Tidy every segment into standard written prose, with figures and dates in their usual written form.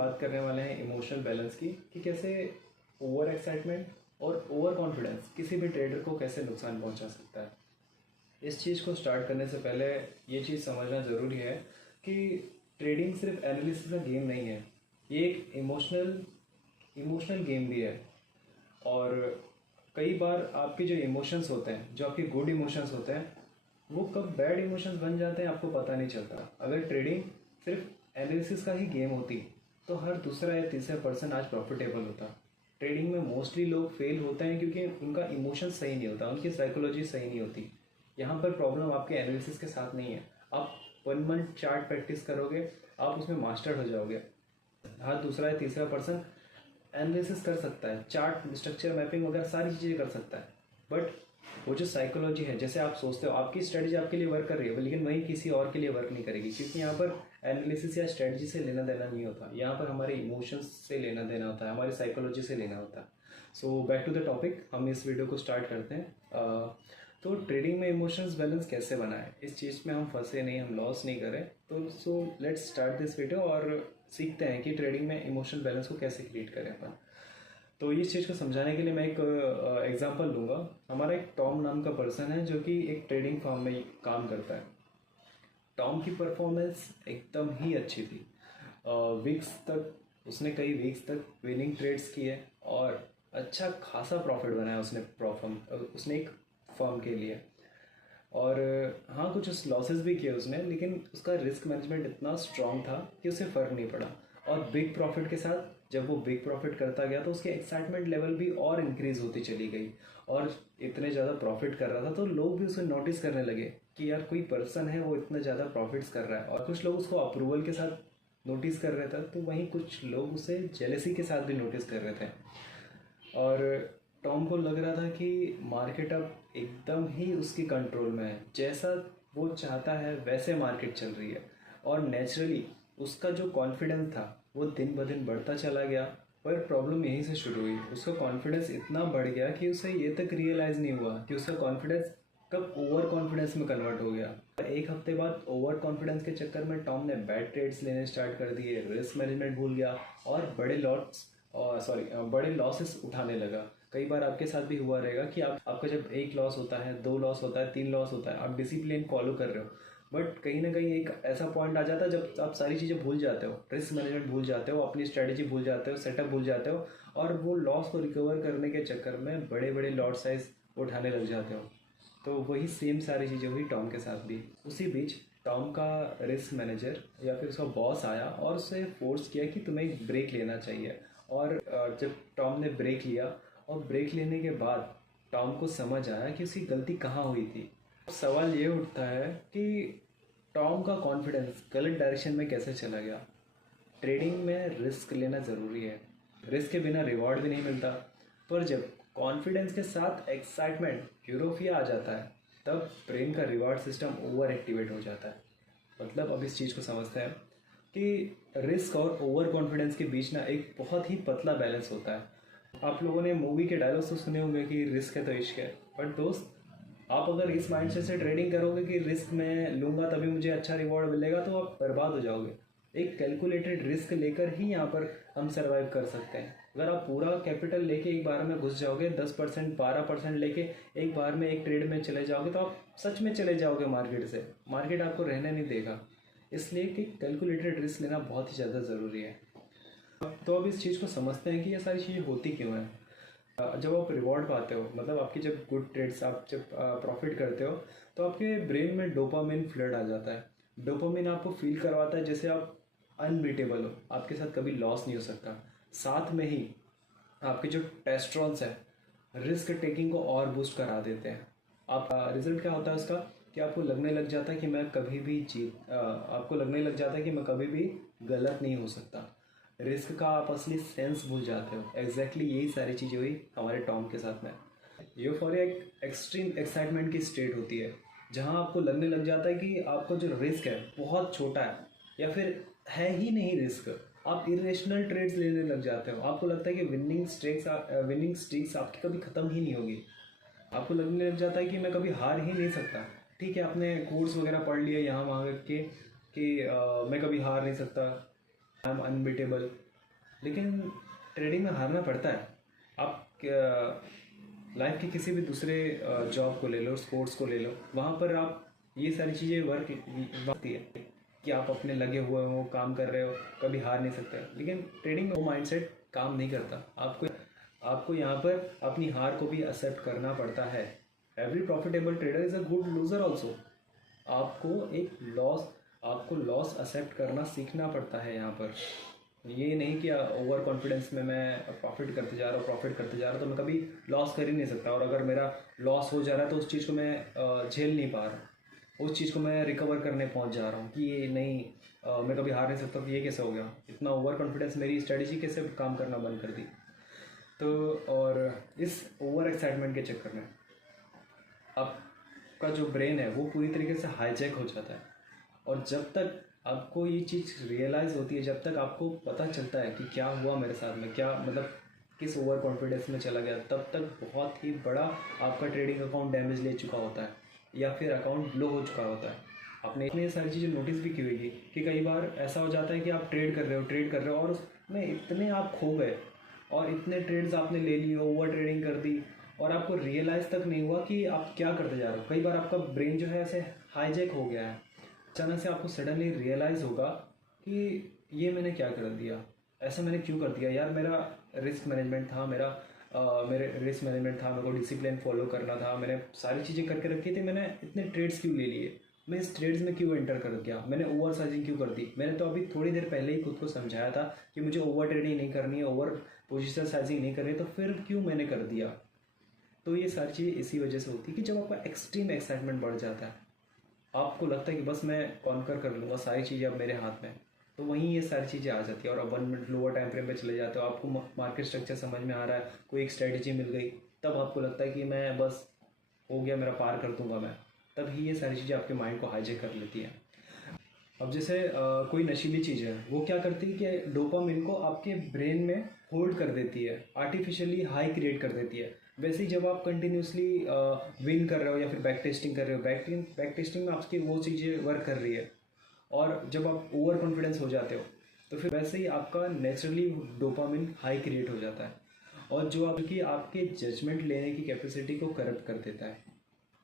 बात करने वाले हैं इमोशनल बैलेंस की, कि कैसे ओवर एक्साइटमेंट और ओवर कॉन्फिडेंस किसी भी ट्रेडर को कैसे नुकसान पहुंचा सकता है। इस चीज़ को स्टार्ट करने से पहले ये चीज़ समझना ज़रूरी है कि ट्रेडिंग सिर्फ एनालिसिस का गेम नहीं है, ये एक इमोशनल गेम भी है। और कई बार आपके जो इमोशंस होते हैं, जो आपके गुड इमोशंस होते हैं, वो कब बैड इमोशंस बन जाते हैं आपको पता नहीं चलता। अगर ट्रेडिंग सिर्फ एनालिसिस का ही गेम होती तो हर दूसरा या तीसरा पर्सन आज प्रॉफिटेबल होता। ट्रेडिंग में मोस्टली लोग फेल होते हैं क्योंकि उनका इमोशन सही नहीं होता, उनकी साइकोलॉजी सही नहीं होती। यहाँ पर प्रॉब्लम आपके एनालिसिस के साथ नहीं है। आप 1 मंथ चार्ट प्रैक्टिस करोगे, आप उसमें मास्टर हो जाओगे। हर दूसरा या तीसरा पर्सन एनालिसिस कर सकता है, चार्ट स्ट्रक्चर मैपिंग वगैरह सारी चीज़ें कर सकता है, बट वो जो साइकोलॉजी है, जैसे आप सोचते हो आपकी स्ट्रेटजी आपके लिए वर्क कर रही है, लेकिन वही किसी और के लिए वर्क नहीं करेगी, क्योंकि यहाँ पर एनालिसिस या स्ट्रेटजी से लेना देना नहीं होता। यहाँ पर हमारे इमोशंस से लेना देना होता है, हमारी साइकोलॉजी से लेना होता है। So back to the topic, हम इस वीडियो को स्टार्ट करते हैं। तो ट्रेडिंग में इमोशंस बैलेंस कैसे बनाएं, इस चीज़ में हम फंसे नहीं, हम लॉस नहीं करें। तो so let's start this video और सीखते हैं कि ट्रेडिंग में इमोशनल बैलेंस को कैसे क्रिएट करें अपन। तो इस चीज़ को समझाने के लिए मैं एक एग्जांपल लूँगा। हमारा एक टॉम नाम का पर्सन है जो कि एक ट्रेडिंग फर्म में काम करता है। टॉम की परफॉर्मेंस एकदम ही अच्छी थी। वीक्स तक उसने कई वीक्स तक विनिंग ट्रेड्स किए और अच्छा खासा प्रॉफिट बनाया उसने एक फर्म के लिए। और हाँ, कुछ लॉसेस भी किए उसने, लेकिन उसका रिस्क मैनेजमेंट इतना स्ट्रांग था कि उसे फ़र्क नहीं पड़ा। और बिग प्रॉफिट के साथ जब वो बिग प्रॉफिट करता गया तो उसकी एक्साइटमेंट लेवल भी और इंक्रीज़ होती चली गई, और इतने ज़्यादा प्रॉफिट कर रहा था तो लोग भी उसे नोटिस करने लगे कि यार कोई पर्सन है वो इतना ज़्यादा प्रॉफिट्स कर रहा है। और कुछ लोग उसको अप्रूवल के साथ नोटिस कर रहे थे, तो वहीं कुछ लोग उसे जेलसी के साथ भी नोटिस कर रहे थे। और टॉम को लग रहा था कि मार्केट अब एकदम ही उसकी कंट्रोल में है, जैसा वो चाहता है वैसे मार्केट चल रही है। और नेचुरली उसका जो कॉन्फिडेंस था वो दिन ब दिन बढ़ता चला गया। पर प्रॉब्लम यहीं से शुरू हुई, उसका कॉन्फिडेंस इतना बढ़ गया कि उसे ये तक रियलाइज़ नहीं हुआ कि उसका कॉन्फिडेंस कब ओवर कॉन्फिडेंस में कन्वर्ट हो गया। एक हफ्ते बाद ओवर कॉन्फिडेंस के चक्कर में टॉम ने बैड ट्रेड्स लेने स्टार्ट कर दिए, रिस्क मैनेजमेंट भूल गया और बड़े लॉसेस उठाने लगा। कई बार आपके साथ भी हुआ रहेगा कि आपका जब एक लॉस होता है, 2 लॉस होता है, 3 लॉस होता है, आप डिसिप्लिन फॉलो कर रहे हो, बट कहीं ना कहीं एक ऐसा पॉइंट आ जाता है जब आप सारी चीज़ें भूल जाते हो, रिस्क मैनेजमेंट भूल जाते हो, अपनी स्ट्रेटजी भूल जाते हो, सेटअप भूल जाते हो, और वो लॉस को रिकवर करने के चक्कर में बड़े बड़े लॉट साइज उठाने लग जाते हो। तो वही सेम सारी चीज़ें हुई टॉम के साथ भी। उसी बीच टॉम का रिस्क मैनेजर या फिर उसका बॉस आया और उसे फोर्स किया कि तुम्हें एक ब्रेक लेना चाहिए। और जब टॉम ने ब्रेक लिया और ब्रेक लेने के बाद टॉम को समझ आया कि उसकी गलती कहाँ हुई थी। सवाल ये उठता है कि टॉम का कॉन्फिडेंस गलत डायरेक्शन में कैसे चला गया। ट्रेडिंग में रिस्क लेना ज़रूरी है, रिस्क के बिना रिवॉर्ड भी नहीं मिलता, पर जब कॉन्फिडेंस के साथ एक्साइटमेंट यूरोफिया आ जाता है तब ब्रेन का रिवॉर्ड सिस्टम ओवर एक्टिवेट हो जाता है। मतलब अब इस चीज़ को समझते हैं कि रिस्क और ओवर कॉन्फिडेंस के बीच ना एक बहुत ही पतला बैलेंस होता है। आप लोगों ने मूवी के डायलॉग्स तो सुने होंगे कि रिस्क है तो इश्क है, बट दोस्त आप अगर इस माइंडसेट से ट्रेडिंग करोगे कि रिस्क मैं लूँगा तभी मुझे अच्छा रिवॉर्ड मिलेगा, तो आप बर्बाद हो जाओगे। एक कैलकुलेटेड रिस्क लेकर ही यहाँ पर हम सर्वाइव कर सकते हैं। अगर आप पूरा कैपिटल लेके एक बार में घुस जाओगे, 10% 12% लेके एक बार में एक ट्रेड में चले जाओगे, तो आप सच में चले जाओगे मार्केट से, मार्केट आपको रहने नहीं देगा। इसलिए कि कैलकुलेटेड रिस्क लेना बहुत ही ज़्यादा ज़रूरी है। तो अब इस चीज़ को समझते हैं कि ये सारी चीज़ें होती क्यों हैं। जब आप रिवॉर्ड पाते हो, मतलब आपकी जब गुड ट्रेड्स, आप जब प्रॉफिट करते हो, तो आपके ब्रेन में डोपामिन फ्लड आ जाता है। डोपामिन आपको फील करवाता है जैसे आप अनबीटेबल हो, आपके साथ कभी लॉस नहीं हो सकता। साथ में ही आपके जो टेस्टोस्टेरोन्स है रिस्क टेकिंग को और बूस्ट करा देते हैं। आप रिजल्ट क्या होता है उसका कि आपको लगने लग जाता है कि मैं कभी भी आपको लगने लग जाता है कि मैं कभी भी गलत नहीं हो सकता। रिस्क का आप असली सेंस भूल जाते हो। एग्जैक्टली यही सारी चीज़ें हुई हमारे टॉम के साथ में। यूफोरिया एक एक्सट्रीम एक्साइटमेंट की स्टेट होती है जहां आपको लगने लग जाता है कि आपका जो रिस्क है बहुत छोटा है या फिर है ही नहीं रिस्क। आप इरेशनल ट्रेड्स लेने लग जाते हो, आपको लगता है कि विनिंग स्ट्रीक्स आपकी कभी ख़त्म ही नहीं होगी। आपको लगने लग जाता है कि मैं कभी हार ही नहीं सकता। ठीक है, आपने कोर्स वगैरह पढ़ लिया यहाँ वहाँ के कि मैं कभी हार नहीं सकता, आई एम अनबीटेबल, लेकिन ट्रेडिंग में हारना पड़ता है। आप लाइफ के किसी भी दूसरे जॉब को ले लो, स्पोर्ट्स को ले लो, वहाँ पर आप ये सारी चीज़ें वर्क होती है कि आप अपने लगे हुए हो, काम कर रहे हो, कभी हार नहीं सकते। लेकिन ट्रेडिंग में वो माइंडसेट काम नहीं करता। आपको यहाँ पर अपनी हार को भी एक्सेप्ट करना पड़ता है। Every profitable trader is a good loser also. आपको लॉस एक्सेप्ट करना सीखना पड़ता है यहाँ पर। ये नहीं कि ओवर कॉन्फिडेंस में मैं प्रॉफिट करते जा रहा हूँ तो मैं कभी लॉस कर ही नहीं सकता। और अगर मेरा लॉस हो जा रहा है तो उस चीज़ को मैं झेल नहीं पा रहा, उस चीज़ को मैं रिकवर करने पहुँच जा रहा हूँ कि ये नहीं, मैं कभी हार नहीं सकता। तो ये कैसे हो गया? इतना ओवर कॉन्फिडेंस, मेरी स्ट्रेटजी कैसे काम करना बंद कर दी? तो और इस ओवर एक्साइटमेंट के चक्कर में आपका जो ब्रेन है वो पूरी तरीके से हाईजैक हो जाता है। और जब तक आपको ये चीज़ रियलाइज़ होती है, जब तक आपको पता चलता है कि क्या हुआ मेरे साथ में, क्या मतलब किस ओवर कॉन्फिडेंस में चला गया, तब तक बहुत ही बड़ा आपका ट्रेडिंग अकाउंट डैमेज ले चुका होता है या फिर अकाउंट ब्लो हो चुका होता है। आपने ये सारी चीज़ें नोटिस भी की होगी कि कई बार ऐसा हो जाता है कि आप ट्रेड कर रहे हो और उसमें इतने आप खो गए और इतने ट्रेड्स आपने ले लिए, ओवर ट्रेडिंग कर दी और आपको रियलाइज़ तक नहीं हुआ कि आप क्या करते जा रहे हो। कई बार आपका ब्रेन जो है ऐसे हाईजैक हो गया है। अचानक से आपको सडनली रियलाइज़ होगा कि ये मैंने क्या कर दिया, ऐसा मैंने क्यों कर दिया यार। मेरा रिस्क मैनेजमेंट था, मेरे रिस्क मैनेजमेंट था, मेरे को डिसिप्लिन फॉलो करना था, मैंने सारी चीज़ें करके रखी थी, मैंने इतने ट्रेड्स क्यों ले लिए, मैं इस ट्रेड्स में क्यों एंटर कर गया, मैंने ओवर साइजिंग क्यों कर दी। मैंने तो अभी थोड़ी देर पहले ही खुद को समझाया था कि मुझे ओवर ट्रेडिंग नहीं करनी है, ओवर पोजिशन साइजिंग नहीं करनी, तो फिर क्यों मैंने कर दिया। तो ये सारी चीज़ें इसी वजह से होती है कि जब आपका एक्सट्रीम एक्साइटमेंट बढ़ जाता है, आपको लगता है कि बस मैं कॉन्कर कर लूँगा, सारी चीज़ें अब मेरे हाथ में, तो वहीं ये सारी चीज़ें आ जाती है। और अब 1 मिनट लोअर टाइम फ्रेम पे चले जाते हो, आपको मार्केट स्ट्रक्चर समझ में आ रहा है, कोई एक स्ट्रेटजी मिल गई, तब आपको लगता है कि मैं बस हो गया, मेरा पार कर दूंगा मैं। तब ही ये सारी चीज़ें आपके माइंड को हाईजैक कर लेती हैं। अब जैसे कोई नशीली चीज़ है, वो क्या करती है कि डोपामिन को आपके ब्रेन में होल्ड कर देती है, आर्टिफिशियली हाई क्रिएट कर देती है। वैसे ही जब आप कंटिन्यूसली विन कर रहे हो या फिर बैक टेस्टिंग कर रहे हो, बैक टेस्टिंग में आपकी वो चीज़ें वर्क कर रही है, और जब आप ओवर कॉन्फिडेंस हो जाते हो तो फिर वैसे ही आपका नेचुरली डोपामिन हाई क्रिएट हो जाता है, और जो आपके जजमेंट लेने की कैपेसिटी को करप्ट कर देता है।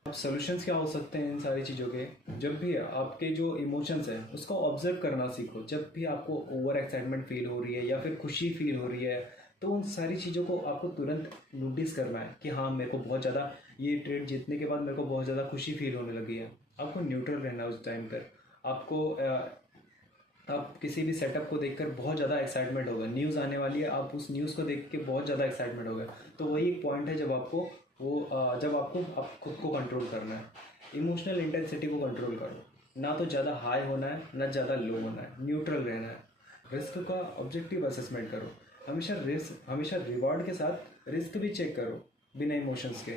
अब सोल्यूशंस क्या हो सकते हैं इन सारी चीज़ों के? जब भी आपके जो इमोशंस हैं उसको ऑब्जर्व करना सीखो। जब भी आपको ओवर एक्साइटमेंट फील हो रही है या फिर खुशी फील हो रही है, तो उन सारी चीज़ों को आपको तुरंत नोटिस करना है कि हाँ, मेरे को बहुत ज़्यादा ये ट्रेड जीतने के बाद मेरे को बहुत ज़्यादा खुशी फील होने लगी है। आपको न्यूट्रल रहना है उस टाइम पर। आप किसी भी सेटअप को देखकर बहुत ज़्यादा एक्साइटमेंट होगा, न्यूज़ आने वाली है, आप उस न्यूज़ को देख के बहुत ज़्यादा एक्साइटमेंट होगा, तो वही एक पॉइंट है जब आपको आप खुद को कंट्रोल करना है। इमोशनल इंटेंसिटी को कंट्रोल करो, ना तो ज़्यादा हाई होना है ना ज़्यादा लो होना है, न्यूट्रल रहना है। रिस्क का ऑब्जेक्टिव असेसमेंट करो, हमेशा रिवॉर्ड के साथ रिस्क भी चेक करो बिना इमोशंस के।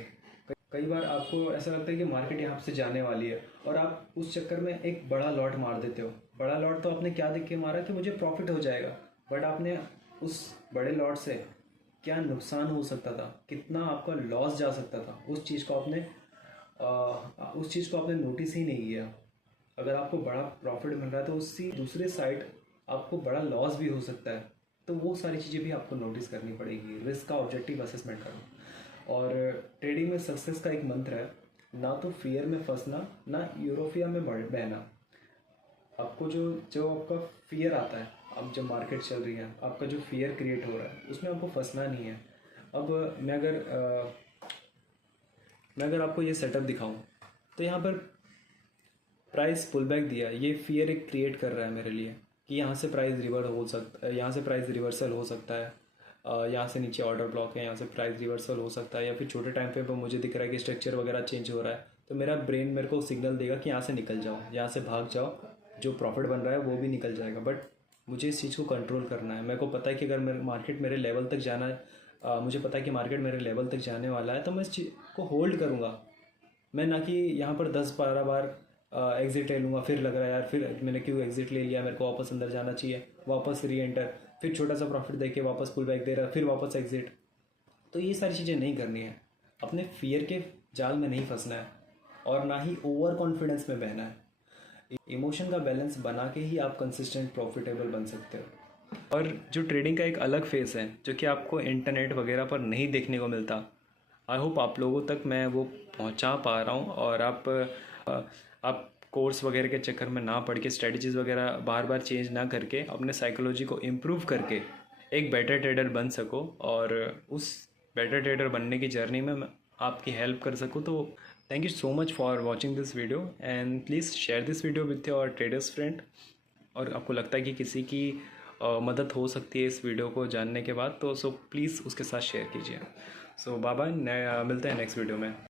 कई बार आपको ऐसा लगता है कि मार्केट यहाँ से जाने वाली है और आप उस चक्कर में एक बड़ा लॉट मार देते हो। बड़ा लॉट तो आपने क्या देख के मारा कि मुझे प्रॉफिट हो जाएगा, बट आपने उस बड़े लॉट से क्या नुकसान हो सकता था, कितना आपका लॉस जा सकता था, उस चीज़ को आपने नोटिस ही नहीं किया। अगर आपको बड़ा प्रॉफिट मिल रहा है तो उसी दूसरे साइड आपको बड़ा लॉस भी हो सकता है, तो वो सारी चीज़ें भी आपको नोटिस करनी पड़ेगी। रिस्क का ऑब्जेक्टिव असेसमेंट करना। और ट्रेडिंग में सक्सेस का एक मंत्र है, ना तो फियर में फंसना, ना यूरोपिया में बहना। आपको जो आपका फियर आता है, अब जब मार्केट चल रही है, आपका जो फियर क्रिएट हो रहा है, उसमें आपको फंसना नहीं है। अब मैं अगर आपको ये सेटअप दिखाऊं, तो यहाँ पर प्राइस पुल बैक दिया, ये फियर एक क्रिएट कर रहा है मेरे लिए कि यहाँ से प्राइस रिवर्सल हो सकता है, यहाँ से नीचे ऑर्डर ब्लॉक है, यहाँ से प्राइस रिवर्सल हो सकता है, या फिर छोटे टाइम पे मुझे दिख रहा है कि स्ट्रक्चर वगैरह चेंज हो रहा है, तो मेरा ब्रेन मेरे को सिग्नल देगा कि यहाँ से निकल जाओ, यहाँ से भाग जाओ, जो प्रॉफिट बन रहा है वो भी निकल जाएगा। बट मुझे इस चीज़ को कंट्रोल करना है। मेरे को पता है कि अगर मार्केट मेरे लेवल तक जाना है, मुझे पता है कि मार्केट मेरे लेवल तक जाने वाला है, तो मैं इस चीज़ को होल्ड करूँगा। मैं ना कि यहाँ पर 10-12 बार एग्जिट ले लूँगा, फिर लग रहा है यार फिर मैंने क्यों एग्जिट ले लिया, मेरे को वापस अंदर जाना चाहिए, वापस री एंटर, फिर छोटा सा प्रॉफिट देके वापस पुल बैक दे रहा है, फिर वापस एग्जिट। तो ये सारी चीज़ें नहीं करनी है। अपने फियर के जाल में नहीं फंसना है और ना ही ओवर कॉन्फिडेंस में बहना है। इमोशन का बैलेंस बना के ही आप कंसिस्टेंट प्रॉफिटेबल बन सकते हो। और जो ट्रेडिंग का एक अलग फेस है जो कि आपको इंटरनेट वगैरह पर नहीं देखने को मिलता, आई होप आप लोगों तक मैं वो पहुंचा पा रहा हूं और आप कोर्स वगैरह के चक्कर में ना पड़ के स्ट्रेटजीज़ वगैरह बार बार चेंज ना करके अपने साइकोलॉजी को इम्प्रूव करके एक बेटर ट्रेडर बन सको और उस बेटर ट्रेडर बनने की जर्नी में मैं आपकी हेल्प कर सकूँ। तो thank you so much for watching this video and please share this video with your traders friend. और आपको लगता है कि किसी की मदद हो सकती है इस वीडियो को जानने के बाद, तो सो प्लीज़ उसके साथ शेयर कीजिए। सो बाय बाय, मिलते हैं नेक्स्ट वीडियो में।